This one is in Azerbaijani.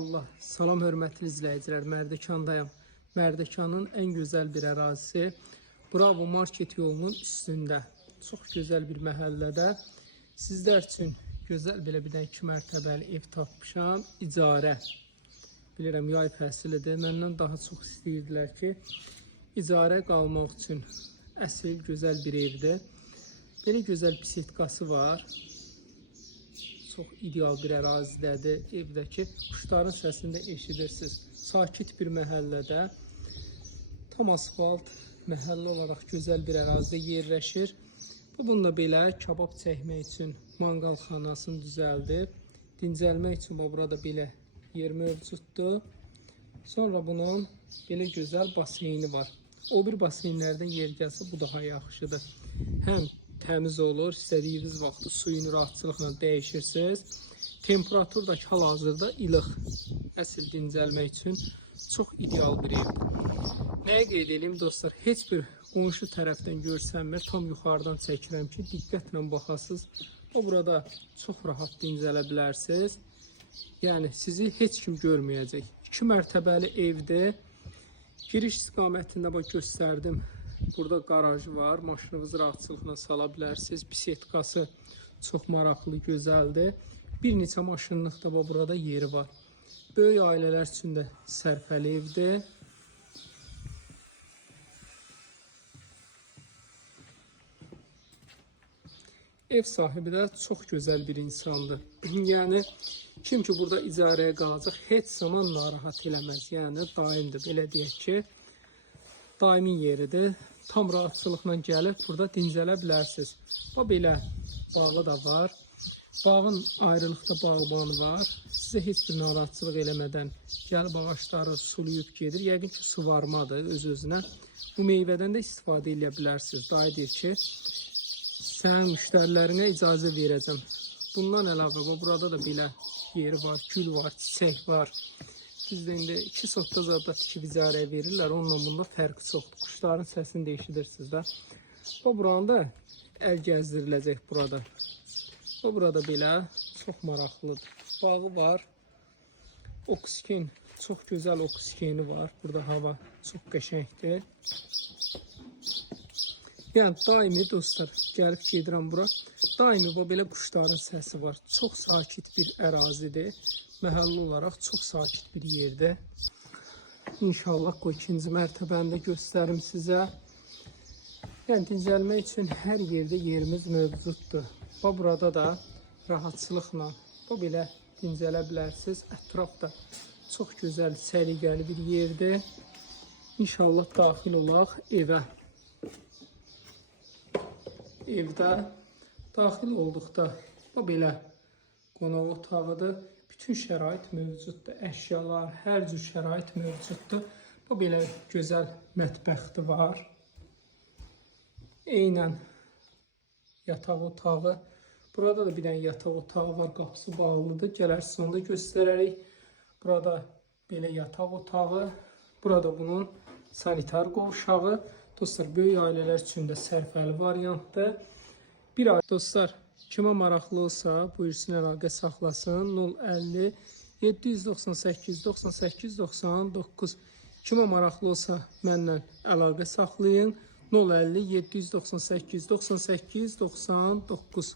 Allah. Salam hörmətli izləyicilər. Mərdəkandayım. Mərdəkanın ən gözəl bir ərazisi. Bravo market yolunun üstündə. Çox gözəl bir məhəllədə. Sizlər üçün gözəl belə bir 2 mərtəbəli ev tapmışam. İcarə. Bilirəm, yay fəsilidir. Məndən daha çox istəyirdilər ki, icarə qalmaq üçün əsl gözəl bir evdir. Belə gözəl bisetkası var. Çox ideal bir ərazidədir. Evdəki quşların səsini də eşidirsiniz. Sakit bir məhəllədə, tam asfalt məhəllə olaraq gözəl bir ərazidə yerləşir. Bununla belə kabab çəkmək üçün manqal xanasını düzəldib. Dincəlmək üçün burada belə yer mövcuddur. Sonra bunun belə gözəl baseyni var. O bir baseynlərdən yer gəlsə bu daha yaxşıdır. Həm təmiz olur, istədiyiniz vaxt suyunu rahatçılıqla dəyişirsiniz. Temperatur da hal-hazırda ilıq. Əsl dincəlmək üçün çox ideal bir evdir. Nəyə qeyd edeyim dostlar? Heç bir qonşu tərəfdən görsənmir. Tam yuxarıdan çəkirəm ki, diqqətlə baxasınız. O burada çox rahat dincələ bilərsiniz. Yəni sizi heç kim görməyəcək. 2 mərtəbəli evdir. Giriş istiqamətində bax göstərdim. Burada qarajı var. Maşınınızı rahatçılıqla sala bilərsiniz. Bisetkası çox maraqlı, gözəldir. Bir neçə maşınlıq da burada yeri var. Böyük ailələr üçün də sərfəli evdir. Ev sahibi də çox gözəl bir insandır. Yəni kim ki burada icarəyə qalacaq, heç zaman narahat eləməz. Yəni daimdir, belə deyək ki, daimin yeridir. Tam rahatçılıqla gəlib burada dincələ bilərsiniz. Bu belə bağı da var. Bağın ayrılıqda bağbanı var. Sizə heç bir narahatçılıq eləmədən gəlib ağacları sulayıb gedir. Yəqin ki, suvarmadır öz-özünə. Bu meyvədən də istifadə edə bilərsiniz. Dayı deyir ki, sənin müştərilərinə icazə verəcəm. Bundan əlavə burada da belə yeri var, gül var, çiçək var. Bizdə indi 2 sotda zadda tikib icarəyə verirlər. Onunla bunda fərqi çoxdur. Quşların səsini də eşidirsiniz də. Bu buranı da əl gəzdiriləcək burada. Bu burada belə çox maraqlıdır. Bağı var. Oksigen, çox gözəl oksigeni var. Burada hava çox qəşəngdir. Yəni daimi dostlar, gəlib gedirəm bura. Daimi bu belə quşların səsi var. Çox sakit bir ərazidir. Məhəllə olaraq çox sakit bir yerdə. İnşallah o 2-ci mərtəbəni də göstərim sizə. Yəni dincəlmək üçün hər yerdə yerimiz mövcuddur. Və burada da rahatçılıqla belə dincələ bilərsiniz. Ətraf da çox gözəl, səliqəli bir yerdir. İnşallah daxil olaq evə. Evdə daxil olduqda belə qonaq otağıdır. Bütün şərait mövcuddur. Əşyalar, hər cür şərait mövcuddur. Bu belə gözəl mətbəxti var. Eynən yataq otağı. Burada da bir dənə yataq otağı var. Qapısı bağlıdır. Gələrsiniz onu da göstərərik. Burada belə yataq otağı. Burada bunun sanitar qovşağı. Dostlar, böyük ailələr üçün də sərfəli variantdır. Dostlar, kimə maraqlı olsa, buyursun əlaqə saxlasın. 050 798 98 99. Kimə maraqlı olsa, mənlə əlaqə saxlayın. 050 798 98 99.